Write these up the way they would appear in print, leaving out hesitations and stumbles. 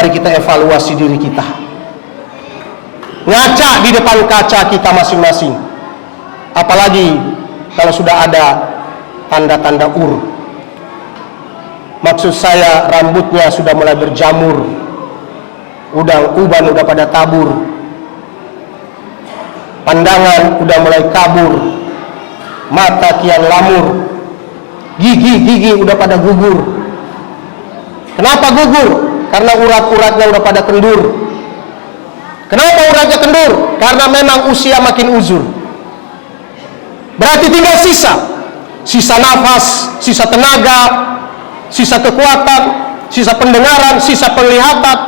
Mari kita evaluasi diri kita. Ngaca di depan kaca kita masing-masing. Apalagi kalau sudah ada tanda-tanda Maksud saya, rambutnya sudah mulai berjamur, uban udah pada tabur, pandangan udah mulai kabur, mata kian lamur, gigi udah pada gugur. Kenapa gugur? Karena urat-uratnya udah pada kendur. Kenapa uratnya kendur? Karena memang usia makin uzur. Berarti tinggal sisa nafas, sisa tenaga, sisa kekuatan, sisa pendengaran, sisa penglihatan.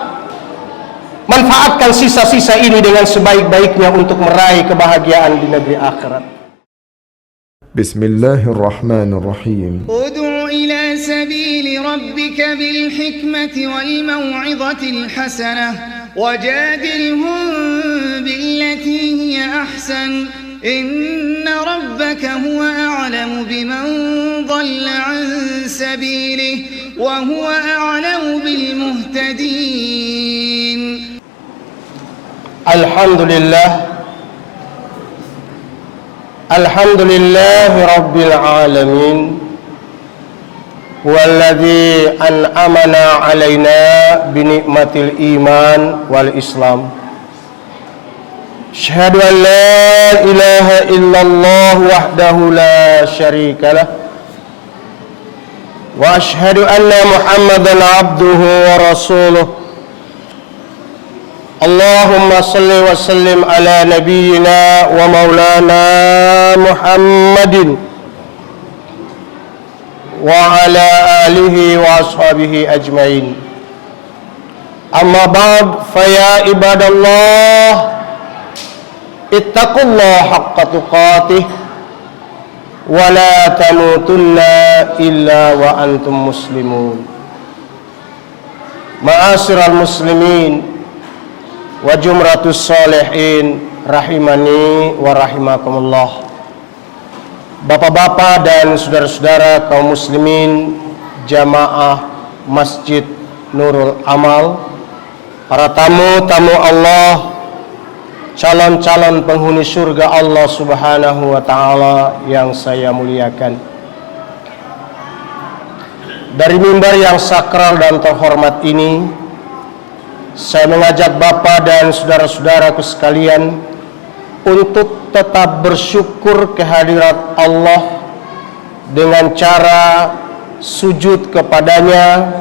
Manfaatkan sisa-sisa ini dengan sebaik-baiknya untuk meraih kebahagiaan di negeri akhirat. Bismillahirrahmanirrahim. Ud'u ila sabili rabbika bil hikmati wal mau'izatil hasanah wajadilhum billati hiya ahsan. Inna rabbaka huwa a'lamu biman dhalla 'an sabilihi wa huwa a'lamu bil muhtadin. Alhamdulillahi rabbil alamin. Walladzi an'amana 'alaina bi ni'matil iman wal islam. Asyhadu an la ilaha illallah wahdahu la syarika lah. Wa asyhadu anna Muhammadan abduhu wa rasuluh. Allahumma salli wa sallim ala nabiyyina wa maulana Muhammadin wa ala alihi wa ashabihi ajmain. Amma ba'd, fa ya ibadallah, ittaqullaha haqqa tuqatih wa la tamutunna illa wa antum muslimun. Ma'asyiral muslimin wa jumratus sholihin rahimani wa rahimakumullah. Bapak-bapak dan saudara-saudara kaum muslimin jamaah Masjid Nurul Amal, para tamu-tamu Allah, calon-calon penghuni surga Allah Subhanahu wa taala yang saya muliakan. Dari mimbar yang sakral dan terhormat ini, saya mengajak Bapak dan saudara-saudaraku sekalian untuk tetap bersyukur kehadirat Allah dengan cara sujud kepadanya,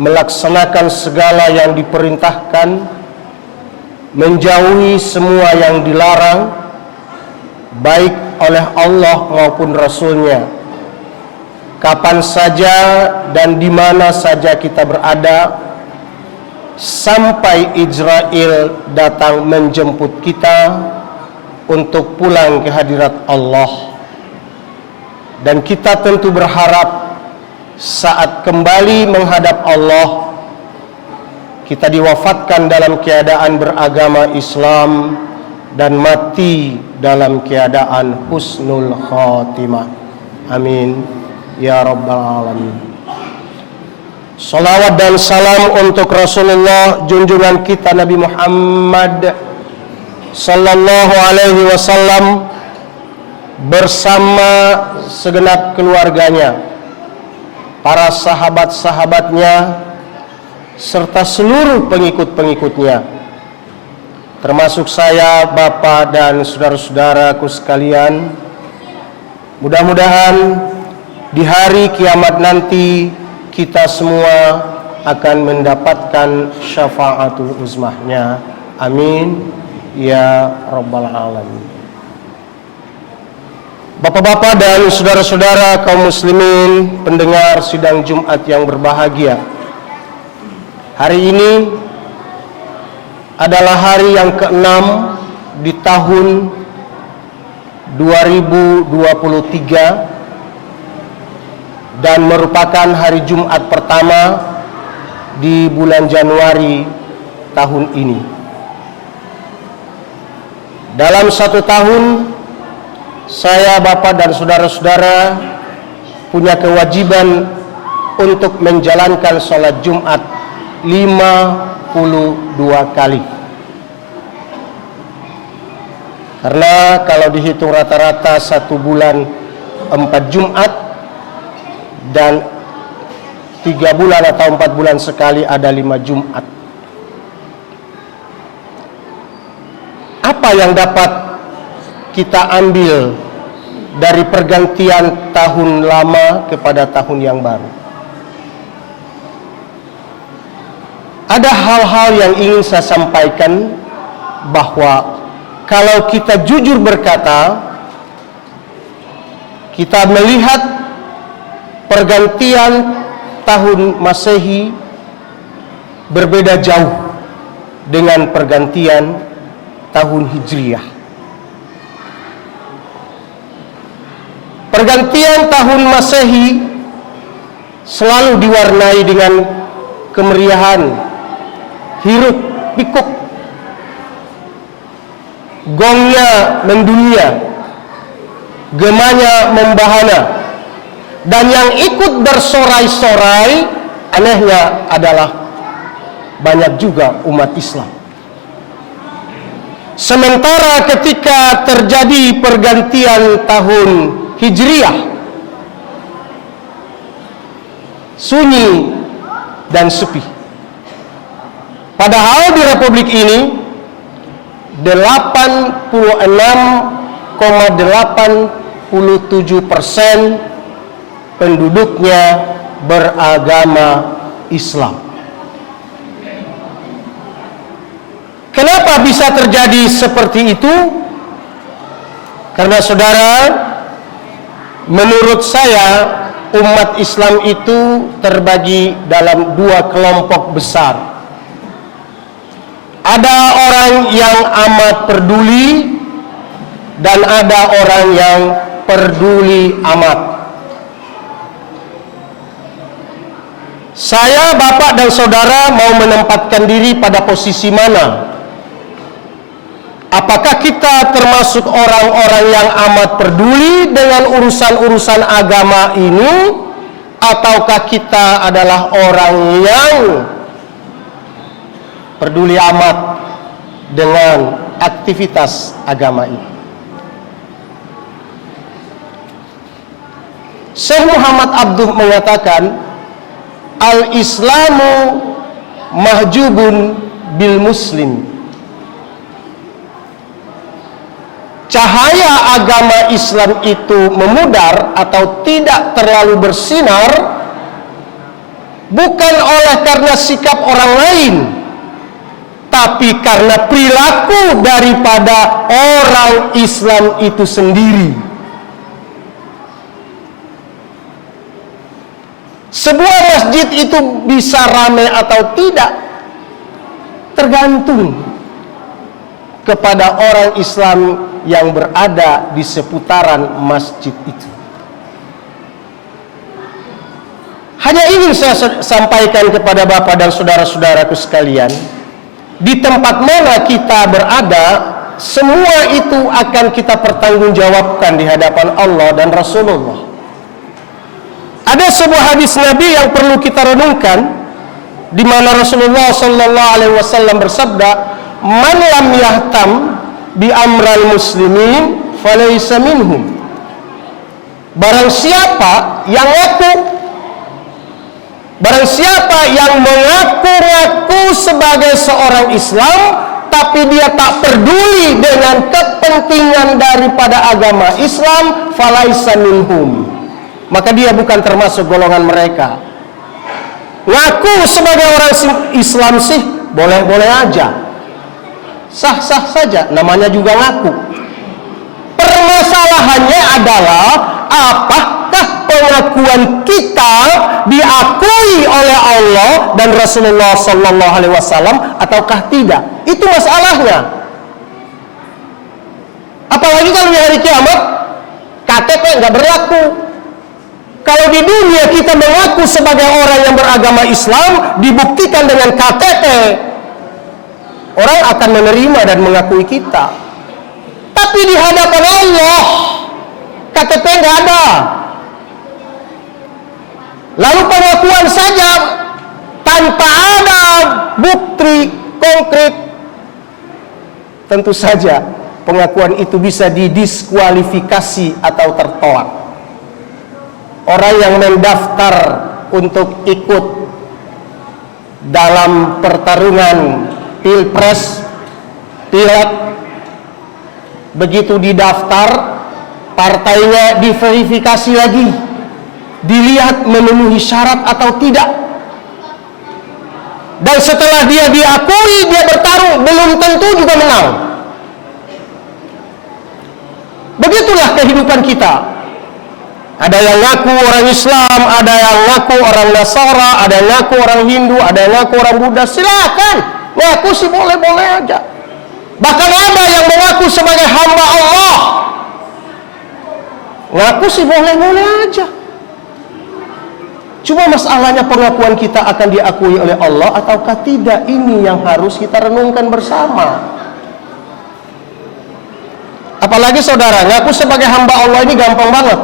melaksanakan segala yang diperintahkan, menjauhi semua yang dilarang, baik oleh Allah maupun Rasul-Nya. Kapan saja dan di mana saja kita berada, sampai Israel datang menjemput kita untuk pulang ke hadirat Allah. Dan kita tentu berharap saat kembali menghadap Allah, kita diwafatkan dalam keadaan beragama Islam dan mati dalam keadaan husnul khatimah. Amin ya rabbal alamin. Salawat dan salam untuk Rasulullah junjungan kita Nabi Muhammad sallallahu alaihi wasallam bersama segenap keluarganya, para sahabat-sahabatnya, serta seluruh pengikut-pengikutnya, termasuk saya, Bapak dan saudara-saudaraku sekalian. Mudah-mudahan di hari kiamat nanti kita semua akan mendapatkan syafaatul uzmahnya. Amin ya rabbal alamin. Bapak-bapak dan saudara-saudara kaum muslimin pendengar sidang Jumat yang berbahagia, hari ini adalah hari yang ke-6 di tahun 2023 dan merupakan hari Jumat pertama di bulan Januari tahun ini. Dalam satu tahun, saya, Bapak dan saudara-saudara punya kewajiban untuk menjalankan sholat Jumat 52 kali. Karena kalau dihitung rata-rata 1 bulan 4 Jumat dan 3 bulan atau 4 bulan sekali ada 5 Jumat. Apa yang dapat kita ambil dari pergantian tahun lama kepada tahun yang baru? Ada hal-hal yang ingin saya sampaikan, bahwa kalau kita jujur berkata, kita melihat pergantian tahun Masehi berbeda jauh dengan pergantian tahun Hijriah. Pergantian tahun Masehi selalu diwarnai dengan kemeriahan, hiruk pikuk, gongnya mendunia, gemanya membahana, dan yang ikut bersorai-sorai anehnya adalah banyak juga umat Islam. Sementara ketika terjadi pergantian tahun Hijriah, sunyi dan sepi. Padahal di Republik ini 86,87% penduduknya beragama Islam. Kenapa bisa terjadi seperti itu? Karena saudara, menurut saya umat Islam itu terbagi dalam 2 kelompok besar. Ada orang yang amat peduli dan ada orang yang peduli amat. Saya, Bapak dan Saudara mau menempatkan diri pada posisi mana? Apakah kita termasuk orang-orang yang amat peduli dengan urusan-urusan agama ini, ataukah kita adalah orang yang peduli amat dengan aktivitas agama ini? Syekh Muhammad Abduh mengatakan, al-Islamu mahjubun bil muslim. Cahaya agama Islam itu memudar atau tidak terlalu bersinar bukan oleh karena sikap orang lain, tapi karena perilaku daripada orang Islam itu sendiri. Sebuah masjid itu bisa ramai atau tidak tergantung kepada orang Islam yang berada di seputaran masjid itu. Hanya ingin saya sampaikan kepada Bapak dan saudara-saudaraku sekalian, di tempat mana kita berada, semua itu akan kita pertanggungjawabkan di hadapan Allah dan Rasulullah. Ada sebuah hadis Nabi yang perlu kita renungkan, di mana Rasulullah sallallahu alaihi wasallam bersabda, "Man lam yahtam bi amral muslimin falaysa minhum." Barang siapa yang mengaku sebagai seorang Islam, tapi dia tak peduli dengan kepentingan daripada agama Islam, falaysa minhum, maka dia bukan termasuk golongan mereka. Ngaku sebagai orang Islam sih boleh-boleh aja, sah-sah saja, namanya juga ngaku. Permasalahannya adalah apakah pengakuan kita diakui oleh Allah dan Rasulullah sallallahu alaihi wasallam ataukah tidak? Itu masalahnya. Apalagi kalau di hari kiamat KTP nggak berlaku. Kalau di dunia kita mengaku sebagai orang yang beragama Islam, dibuktikan dengan KTP, orang akan menerima dan mengakui kita. Tapi di hadapan Allah, KTP nggak ada. Lalu pengakuan saja tanpa ada bukti konkret, tentu saja pengakuan itu bisa didiskualifikasi atau tertolak. Orang yang mendaftar untuk ikut dalam pertarungan pilpres, pileg, begitu didaftar, partainya diverifikasi lagi, dilihat memenuhi syarat atau tidak. Dan setelah dia diakui, dia bertarung, belum tentu juga menang. Begitulah kehidupan kita. Ada yang ngaku orang Islam, ada yang ngaku orang Nasara, ada yang ngaku orang Hindu, ada yang ngaku orang Buddha. Silakan, ngaku sih boleh-boleh aja. Bahkan ada yang mengaku sebagai hamba Allah. Ngaku sih boleh-boleh aja. Cuma masalahnya pengakuan kita akan diakui oleh Allah ataukah tidak, ini yang harus kita renungkan bersama. Apalagi saudara, ngaku sebagai hamba Allah ini gampang banget.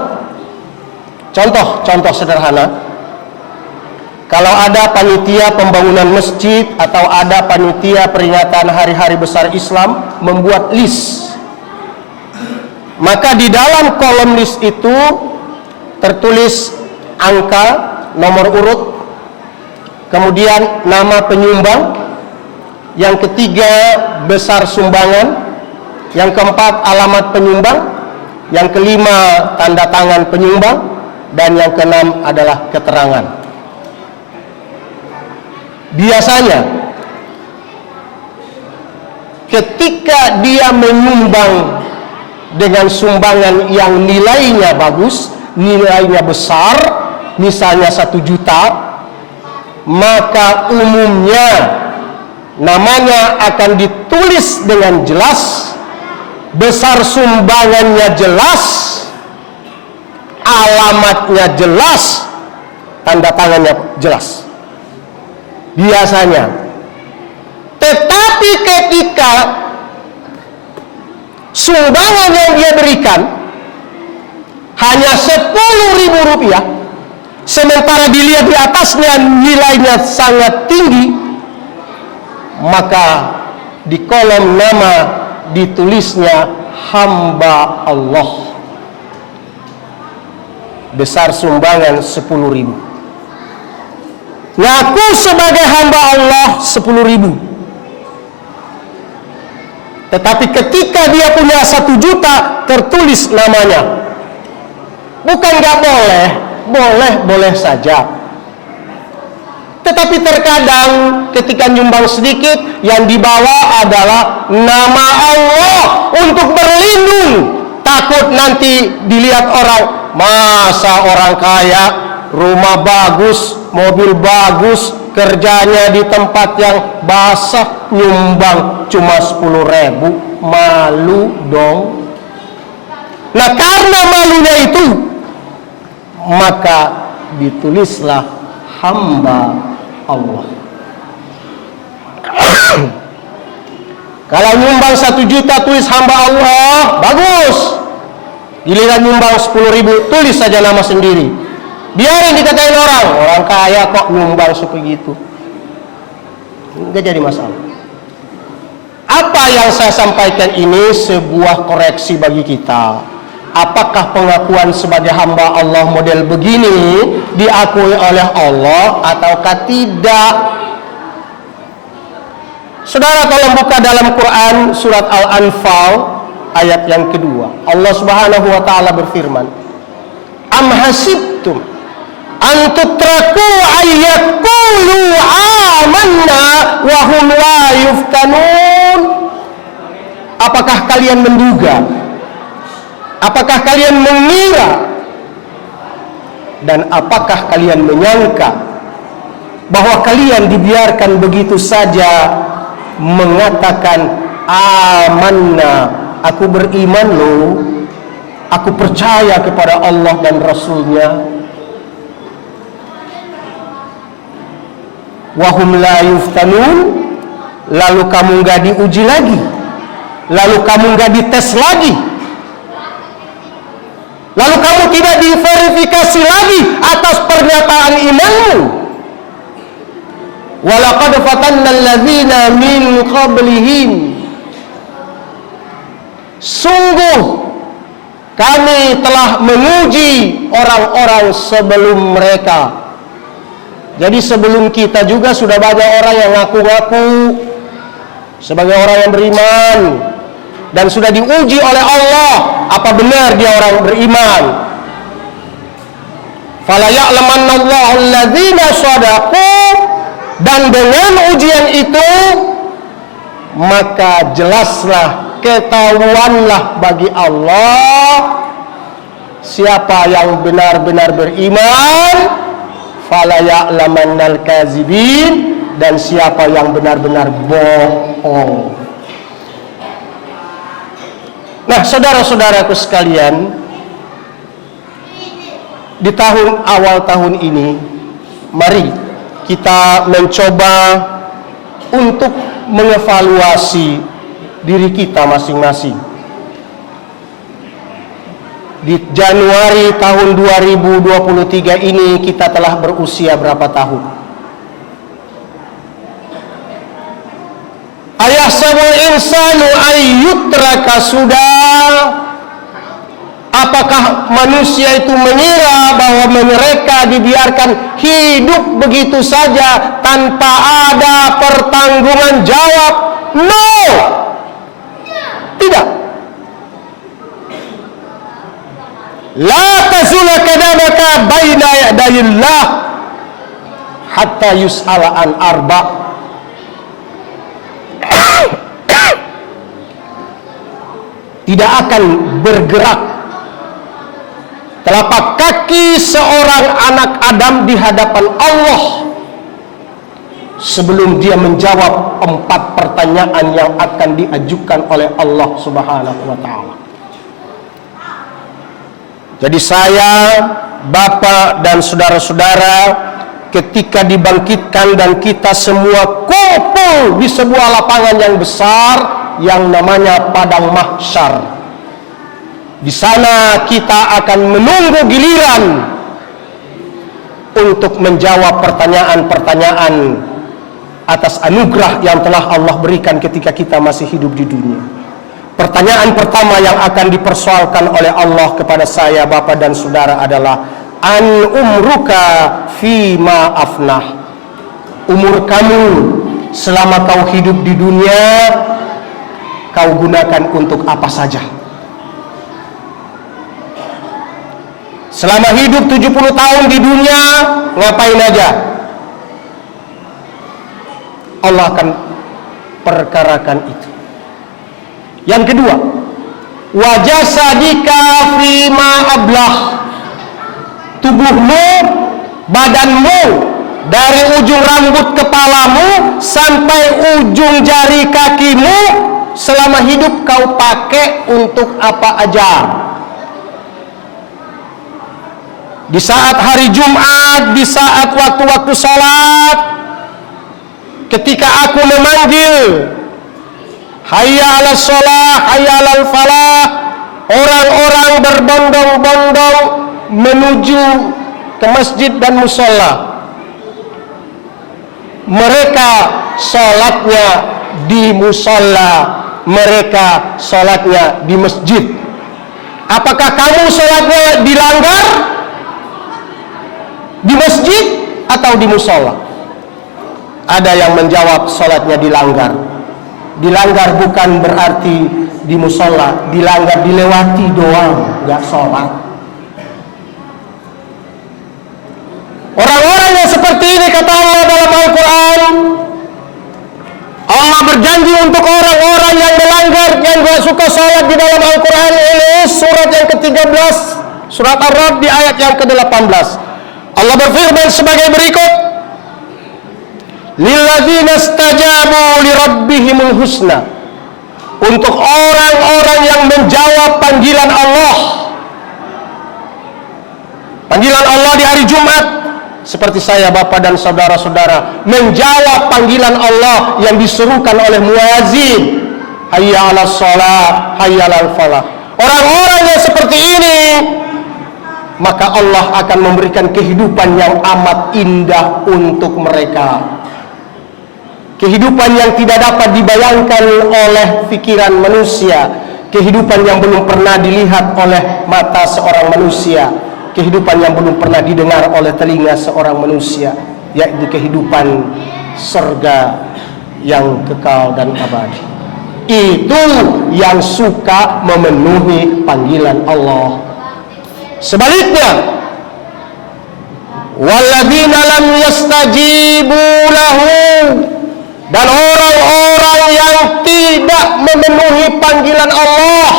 Contoh sederhana. Kalau ada panitia pembangunan masjid atau ada panitia peringatan hari-hari besar Islam membuat list, maka di dalam kolom list itu tertulis angka, nomor urut, kemudian nama penyumbang, yang ketiga besar sumbangan, yang keempat alamat penyumbang, yang kelima tanda tangan penyumbang, dan yang keenam adalah keterangan. Biasanya ketika dia menyumbang dengan sumbangan yang nilainya bagus, nilainya besar, misalnya 1 juta, maka umumnya namanya akan ditulis dengan jelas, besar sumbangannya jelas, alamatnya jelas, tanda tangannya jelas. Biasanya. Tetapi ketika sumbangan yang dia berikan hanya 10.000 rupiah, sementara dilihat di atasnya nilainya sangat tinggi, maka di kolom nama ditulisnya hamba Allah, besar sumbangan 10.000. Ngaku sebagai hamba Allah 10.000. Tetapi ketika dia punya 1 juta tertulis namanya. Bukan nggak boleh, boleh saja. Tetapi terkadang ketika nyumbang sedikit, yang dibawa adalah nama Allah untuk berlindung. Takut nanti dilihat orang, masa orang kaya, rumah bagus, mobil bagus, kerjanya di tempat yang basah, nyumbang cuma 10.000, malu dong. Nah, karena malunya itu, maka ditulislah hamba Allah. Kalau nyumbang 1 juta tulis hamba Allah, bagus. Giliran nyumbang 10.000, tulis saja nama sendiri. Biarin dikatain orang kaya kok nyumbang sebegitu. Enggak jadi masalah. Apa yang saya sampaikan ini sebuah koreksi bagi kita. Apakah pengakuan sebagai hamba Allah model begini diakui oleh Allah ataukah tidak? Saudara, kalau buka dalam Quran surat Al-Anfal ayat yang kedua, Allah Subhanahu wa taala berfirman, "Am hasibtum an tutraku ayyaqulu amanna wa hum la yuftanun." Apakah kalian menduga, apakah kalian mengira, dan apakah kalian menyangka bahwa kalian dibiarkan begitu saja mengatakan amanna, aku beriman loh, aku percaya kepada Allah dan Rasulnya, wahum la yuftanun, lalu kamu gak diuji lagi, lalu kamu gak dites lagi, lalu kamu tidak diverifikasi lagi atas pernyataan imanmu. Walaqad fatanna alladzina min qablihim. Sungguh kami telah menguji orang-orang sebelum mereka. Jadi sebelum kita juga sudah banyak orang yang ngaku-ngaku sebagai orang yang beriman, dan sudah diuji oleh Allah apa benar dia orang beriman. Fala ya'lamannallahu alladzina shadaqu, dan dengan ujian itu maka jelaslah, ketahuanlah bagi Allah siapa yang benar-benar beriman, fala ya'lamannal kazibin, dan siapa yang benar-benar bohong. Nah, saudara-saudaraku sekalian, di awal tahun ini, mari kita mencoba untuk mengevaluasi diri kita masing-masing. Di Januari tahun 2023 ini kita telah berusia berapa tahun? Ayahsabul insanu ayyutraka sudah. Apakah manusia itu mengira bahwa mereka dibiarkan hidup begitu saja tanpa ada pertanggungan jawab? No, tidak. La tazula kadamaka baina yadayillah hatta yus'ala an arba. Tidak akan bergerak telapak kaki seorang anak Adam di hadapan Allah sebelum dia menjawab 4 pertanyaan yang akan diajukan oleh Allah Subhanahu wa ta'ala. Jadi saya, Bapak dan saudara-saudara, ketika dibangkitkan dan kita semua kumpul di sebuah lapangan yang besar yang namanya padang mahsyar, di sana kita akan menunggu giliran untuk menjawab pertanyaan-pertanyaan atas anugerah yang telah Allah berikan ketika kita masih hidup di dunia. Pertanyaan pertama yang akan dipersoalkan oleh Allah kepada saya, Bapak dan saudara adalah an umruka fima afnah. Umur kamu selama kau hidup di dunia, kau gunakan untuk apa saja? Selama hidup 70 tahun di dunia, ngapain aja? Allah akan perkarakan itu. Yang kedua, wajasadika fima ablah. Tubuhmu, badanmu, dari ujung rambut kepalamu sampai ujung jari kakimu, selama hidup kau pakai untuk apa aja? Di saat hari Jumat, di saat waktu-waktu sholat, ketika aku memanggil hayya 'alas sholah, hayya 'alal falah, orang-orang berbondong-bondong menuju ke masjid dan musola. Mereka sholatnya di musola, mereka sholatnya di masjid. Apakah kamu sholatnya dilanggar di masjid atau di musola? Ada yang menjawab sholatnya dilanggar. Dilanggar bukan berarti di musola, dilanggar dilewati doang, nggak sholat. Orang-orang yang seperti ini, kata Allah dalam Al-Quran, Allah berjanji untuk orang-orang yang melanggar, yang gak suka sholat di dalam Al-Quran. Ini surat yang ke-13, surat Ar-Ra'd di ayat yang ke-18. Allah berfirman sebagai berikut, lilladzina istajabu lirabbihimul husna. Untuk orang-orang yang menjawab panggilan Allah. Panggilan Allah di hari Jumat, seperti saya, Bapak dan saudara-saudara, menjawab panggilan Allah yang diserukan oleh muazin, hayya 'alas shalah, hayya 'alal falah. Orang-orang yang seperti ini, maka Allah akan memberikan kehidupan yang amat indah untuk mereka. kehidupan yang tidak dapat dibayangkan oleh pikiran manusia, kehidupan yang belum pernah dilihat oleh mata seorang manusia, kehidupan yang belum pernah didengar oleh telinga seorang manusia, yaitu kehidupan surga yang kekal dan abadi. Itu yang suka memenuhi panggilan Allah. Sebaliknya, walladzina lam yastajibu lahu, dan orang-orang yang tidak memenuhi panggilan Allah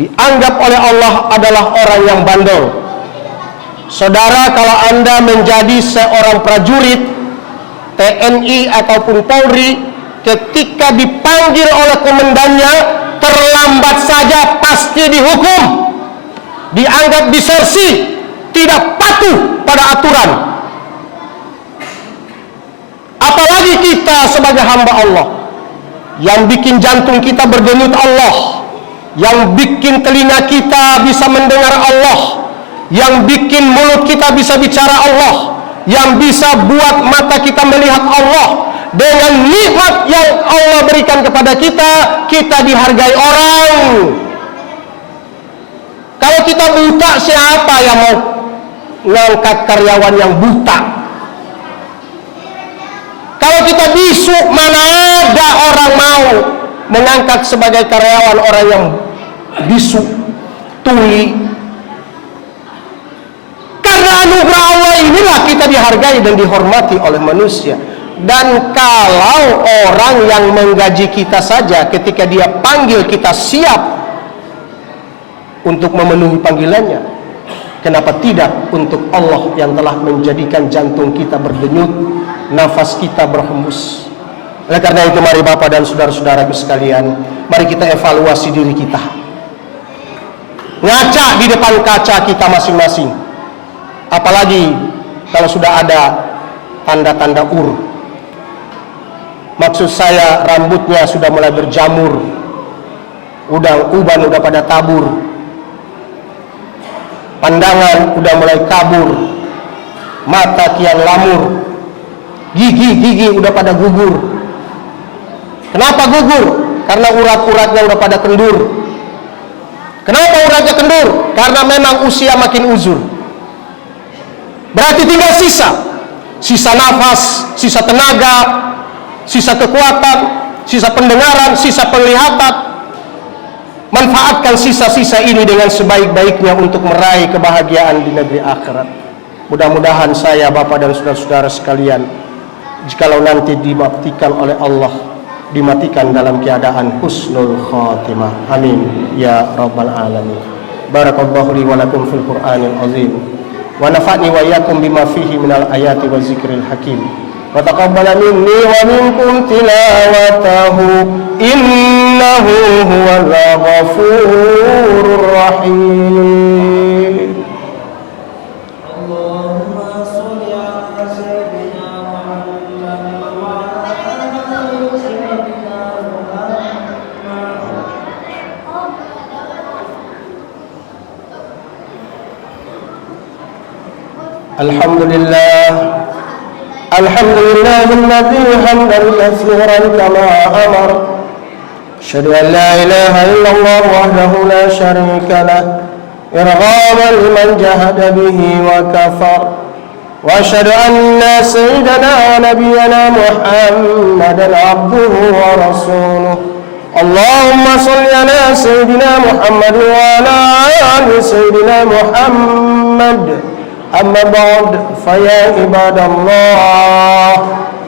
dianggap oleh Allah adalah orang yang bandel. Saudara, kalau Anda menjadi seorang prajurit TNI ataupun Polri, ketika dipanggil oleh komandannya terlambat saja pasti dihukum, dianggap disersi, tidak patuh pada aturan. Apalagi kita sebagai hamba Allah, yang bikin jantung kita berdenyut Allah, yang bikin telinga kita bisa mendengar Allah, yang bikin mulut kita bisa bicara Allah, yang bisa buat mata kita melihat Allah. Dengan nikmat yang Allah berikan kepada kita, kita dihargai orang. Kalau kita buta, siapa yang mau ngangkat karyawan yang buta? Kalau kita bisu, mana ada orang mau mengangkat sebagai karyawan orang yang bisu, tuli? Karena anugerah Allah inilah kita dihargai dan dihormati oleh manusia. Dan kalau orang yang menggaji kita saja ketika dia panggil kita siap untuk memenuhi panggilannya, kenapa tidak untuk Allah yang telah menjadikan jantung kita berdenyut, nafas kita berhembus? Oleh karena itu, mari Bapak dan saudara-saudaraku sekalian, mari kita evaluasi diri kita. Ngaca di depan kaca kita masing-masing. Apalagi kalau sudah ada tanda-tanda maksud saya, rambutnya sudah mulai berjamur, uban udah pada tabur, pandangan udah mulai kabur, mata kian lamur, gigi udah pada gugur. Kenapa gugur? Karena urat-uratnya udah pada kendur. Kenapa uratnya kendur? Karena memang usia makin uzur. Berarti tinggal sisa nafas, sisa tenaga, sisa kekuatan, sisa pendengaran, sisa penglihatan. Manfaatkan sisa-sisa ini dengan sebaik-baiknya untuk meraih kebahagiaan di negeri akhirat. Mudah-mudahan saya, Bapak dan saudara-saudara sekalian, jikalau nanti dimatikan oleh Allah, dimatikan dalam keadaan husnul khatimah. Amin ya rabbal alamin. Barakallahu li wa lakum fil Qur'anil azim, wa nafa'ni wa iyyakum bima fihi minal ayati wa zikril hakim. Wa taqabbala minni wa minkum tilawatahu, innahu huwal ghafurur rahim. Allahumma sholli ala sayyidina Muhammad wa ala ali sayyidina Muhammad. Alhamdulillah, alhamdulillahilladzi hamdan katsiran kama amar. Asyhadu an la ilaha illallah wahdahu la syarika lah, irghaman liman jahada bihi wa kafar. Wa asyhadu anna sayyidana wa nabiyyana Muhammadan abduhu wa rasuluh. Allahumma shalli ala sayyidina Muhammad wa ala ali sayyidina Muhammad. Amma ba'd, faya ibadallah,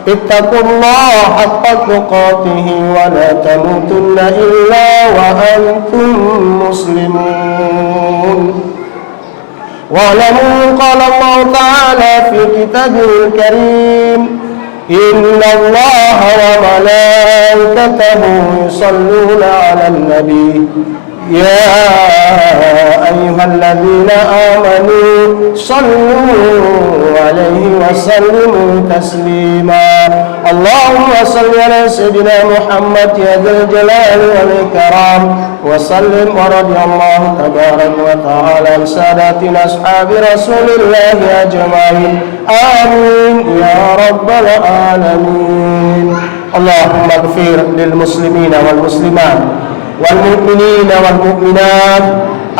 ittaqullaha haqqa tuqatih wa la tamutunna illa wa antum muslimun. Wa'lamu qala Allah ta'ala fi kitabihil karim, inna Allaha wa malaikatahu yusalluna 'alan nabi, يا أيها الذين آمنوا صلوا عليه وسلموا تسليما اللهم صل على سيدنا محمد يا ذا الجلال والإكرام وسلم ورضي الله تبارك وتعالى عن ساداتنا أصحاب رسول الله أجمعين آمين يا رب العالمين اللهم اغفر للمسلمين والمسلمات والمؤمنين والمؤمنات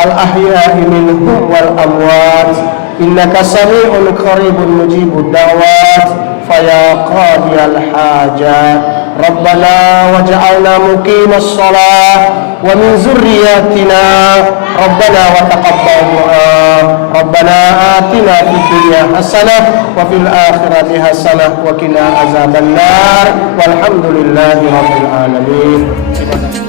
الأحياء منهم والأموات إنك سميع قريب مجيب الدعوات فيا قاضي الحاجات ربنا وجعلنا مقيم الصلاة ومن ذرياتنا ربنا وتقبل دعاء ربنا آتنا في الدنيا حسنة وفي الآخرة حسنة وقنا عذاب النار والحمد لله رب العالمين.